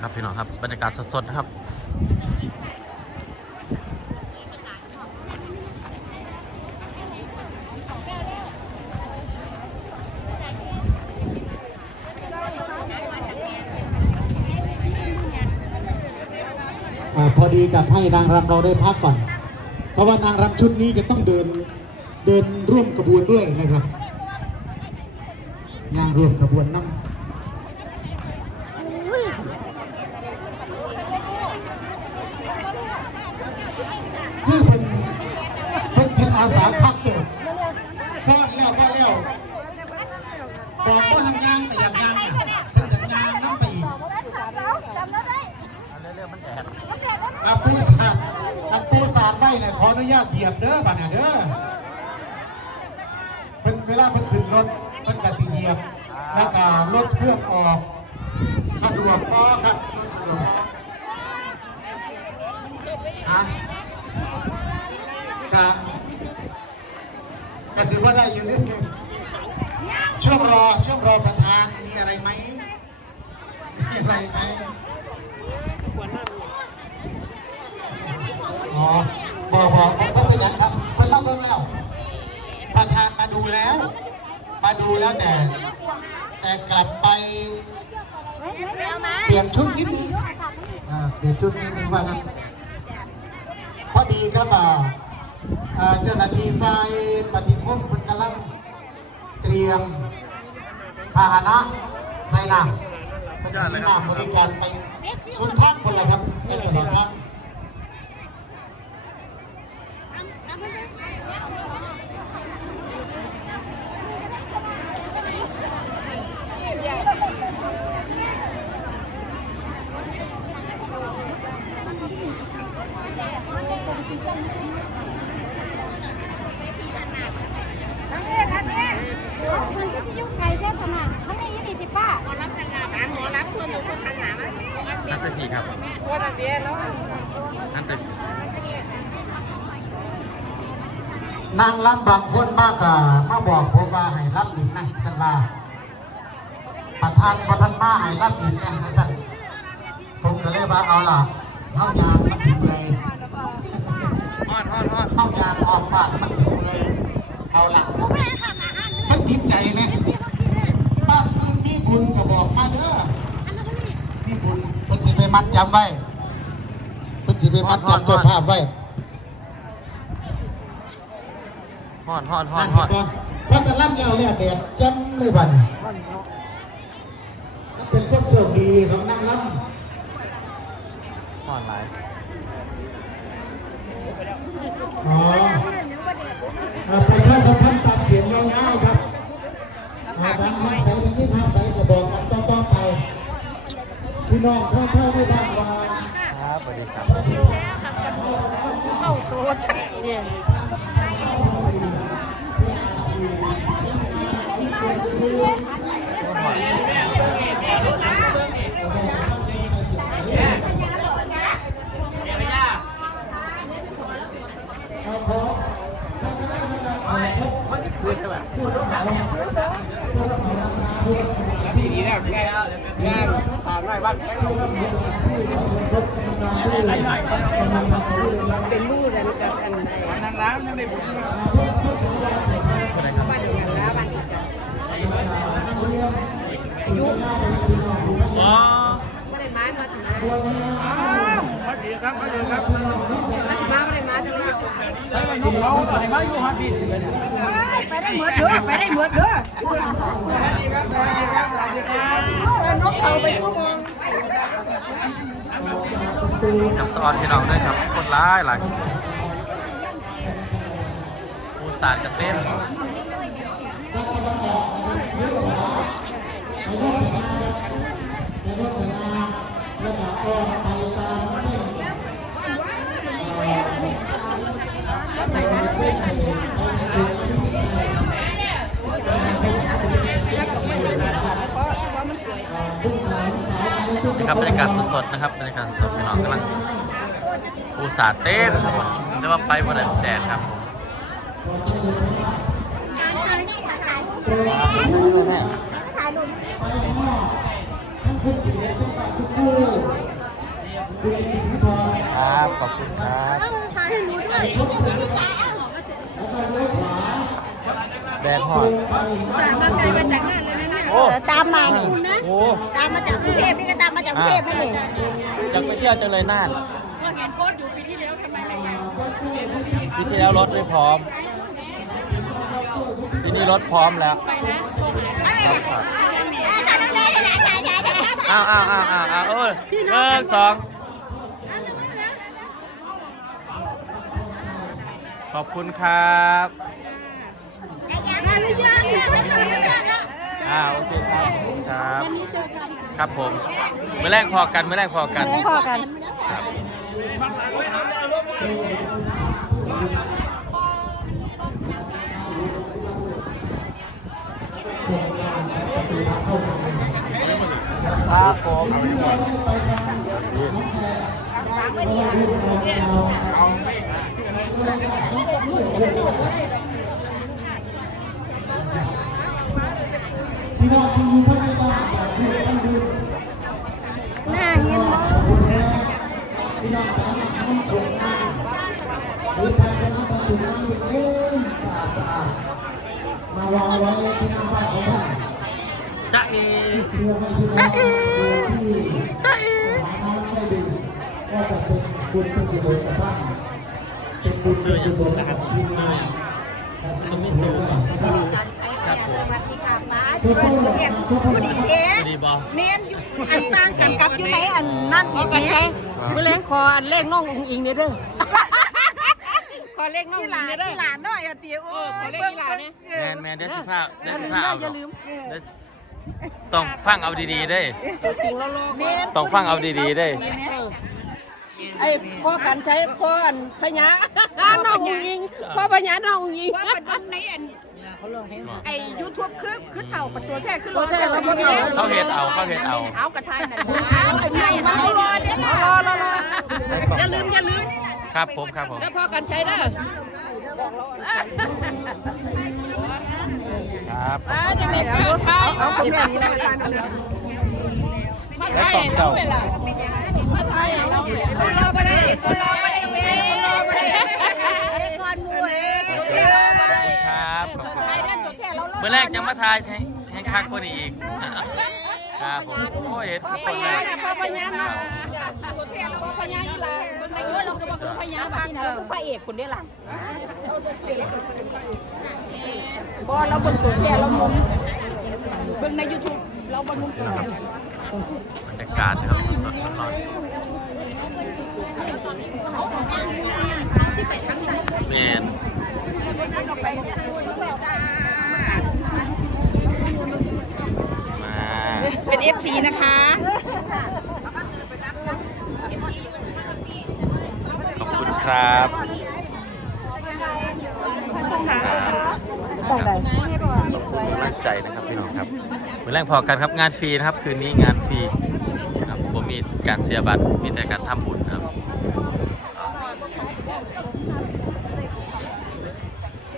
ครับพี่น้องครับบรรยากาศสดๆนะครับพอดีกับให้นางรำเราได้พักก่อน เพราะว่านางรำชุดนี้จะต้องเดินเดินร่วมกระบวนด้วยนะครับนางร่วมกระบวนน้ำ คือเป็นเป็นจิตอาสาคักเกิดฟ้อนแล้วก็แล้วบอกว่าหางยางแต่อยากยางอะเพิ่นจะยางน้ำไปอีกอาปูสาดอันปูสาดไว้เนี่ยขออนุญาตเหยียบเด้อบัดน่ะเด้อเพิ่นเวลาเพิ่นขึ้นรถเพิ่นก็สิเหยียบแล้วก็รถเครื่องออกสะดวกพอครับรถสะดวกฮะ กะกะสิว่าได้อยู่นิดนึงช่วงรอช่วงรอประธานมีอะไรไหมมีอะไรไหมอ๋อบอกบอกบอกบอกเป็นอย่างครับเพิ่นมาเบิ่งแล้ว ประธานมาดูแล้ว มาดูแล้วแต่ แต่กลับไปเปลี่ยนชุดนิดนึงเปลี่ยนชุดนิดนึงว่ากันพอดีครับอ่าอ่า เจ้าหน้าที่ฝ่ายปฏิคมเพิ่นกำลังเตรียมพาหนะใส่น้ำเป็นที่น้ำบริการไปสุดทางคนละครับไปตลอดทาง ทั้งเอกทั้งเอกมันก็จะยุ่งไกลแค่ขนาดทั้งนี้ยี่สิบป้าหมอรับทางงานหมอรับคนหนูคนทางงาน นั่นเป็นพี่ครับคนอันเดียวเนาะนั่นเป็นนางลำบางคนมากอะมาบอกผมว่าให้รับอีกนะฉันว่าประธานประธานมาให้รับอีกนะฉันผมก็เลยว่าเอาล่ะเข้ายามมันสิเมื่อยฮอดฮอดฮอดเข้ายามออกบ้านมันสิเมื่อยเอาล่ะมันติดใจไหมบ้านอื่นมีบุญก็บอกมาเด้อมีบุญเพิ่นสิไป มัดจำไว้เพิ่นสิไปมัดจำเจ้าภาพไว้ฮอดฮอดฮอนั่ดนฮอดเห็นบ่พระตะล่ำแล้วเนี่ยแดดจ้ำเลยบัดนี้มันเป็นความโชคดีของนางล่ำฮอดหลายอ๋อเอ่อประชาสัมพันธ์ตัดเสียงยาวๆครับอ่าทาง พี่น้องท่าเท่าไม่บ้างว่าครับสวัสดีครับเข้าตัวชัดเนี่ย เป็นมู่เลยลูกกันอันใดคนไหนครับบ้านเดียวกันแล้วบ้านอ๋อไม่ได้มามาถึงนะสวัส ดีครับสวัสดีครับมาไม่ได้มาถึงแล้วใช้วันนุ่งเราหน่อยมาอยู่ฮับบินสวัสไปได้หมดเด้อไปได้หมดเด้อดีครับสวัสดีครับสวัสดีครับนกเขาไปชั่วโมงกับสออนพี่น้องด้วยครับ คนร้ายหลายปูสาดกับเต้นแล้วก็ออกไปตาม นะครับบรรยากาศสดๆนะครับบรรยากาศสดๆพี่น้องกำลังปูสาดเต้นครับผมเรียกว่าไปบนแดดครับผมทั้งพุทธเถรทั้งบาททุกคู่อบคุณครับ แดดฮอดสามมาไกลมาจากนั่นเลยนะเนี่ยโอ้ตามมานี่นะโอ้ตามมาจากกรุงเทพนี่ก็ตามมาจากกรุงเทพนั่นเองอยากไปเที่ยวจังเลยน่านก็เห็นโพสต์อยู่ปีที่แล้วทำไมไม่ไปปีที่แล้วรถไม่พร้อมปีนี้รถพร้อมแล้วถ่ายน้ำเลยถ่ายถ่ายถ่ายถ่ายอ้าวอ้าวอ้าวอ้าวอ้าวเออหนึ่งสอง ขอบคุณครับมาหรือยังเนี่ยไม่เคยรู้จักอะอ่าโอเคครับครับวันนี้เจอกันครับผมเมื่อแรกพอกันเมื่อแรกพอกันไม่พอกันครับครับผม พี่น้องที่อยู่าน บุญเป็นกุศลกับท่านเป็นบุญเป็นกุศลกับพี่น้องจะมีสูงนะครับครับผมสวัสดีค่ะป้าช่วยเรียนผู้ดีเอ๊เนียนอยู่อันต่างกันกับอยู่ไหนอันนั่นอีกกันเนี่ใช่ยมืองคออันเลขน้องอุ้งอิงเนี่ยเด้อคอเลขน้องอุ้หงลาอินงเนี่ยเด้อหลานน้อยอะเตี๋ยวเออขอเลขที่หลานเนี่ยแมนแมนเดี๋ยวสิผ้าเดี๋ยวสิอย่าลืมผ้าเอย่าลืมต้องฟังเอาดีๆด้ยจริงเราลองต้องฟังเอาดีๆด้ย ไอ้พ่อกันใช้พ่ออันพญาน้องอุ้งอิงพ่อพญาน้องอุ้งอิงว่าประเด็นในอันไอ้ยูทูบคลิปคือเท่ากับตัวแท้คือตัวแท้เราบ่ได้เขาเห็ดเอาเขาเห็ดเอาเอากระทายนั่นเอาไอ้ใหญ่มารอเด้อรอรอรออย่าลืมอย่าลืมครับผมครับผมแล้วพ่อกันใช้เด้อครับอ่าจังได๋ก็ทายเอาคนนี้มาทายเราเวลามาทายเราเวลา ครับขอบคุณใครนั่นตัวแท้เรารอเมื่อแรกจะมาทายให้ให้คักกว่านี้อีกครับผมโอ้ยเห็ดพ่อพญาน่ะพ่อพญาน่ะตัวแท้เราพ่อพญาอีหลาเบิ่งในยูเราก็บ่คือพญาบาดนี้เราคือพระเอกคนเด้ล่ะบ่เราบิ่งตัวแท้เรามุมเบิ่งใน YouTube เราบ่มุมตัวแท้ บรรยากาศนะครับสดๆร้อนๆแมนมาเป็น FC นะคะ ขอบคุณครับมั่นใจนะครับพี่น้องครับเห มือนแรกพอกันครับงานฟรีนะครับ คืนนี้งานฟรีครับผมมีการเสียบัตรมีแต่การทำบุญครับ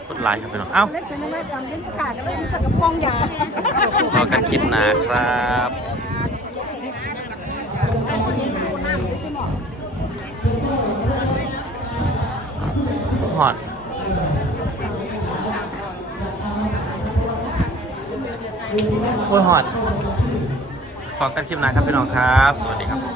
กดไลค์ครับพี่น้องเอ้าเล่นเป็นไรกันเล่นขาดกันเล่นกักระป๋องยาพอกันคลิปหนาครับหอด พูดหอดพอกันคลิปหนาครับพี่น้องครับ สวัสดีครับ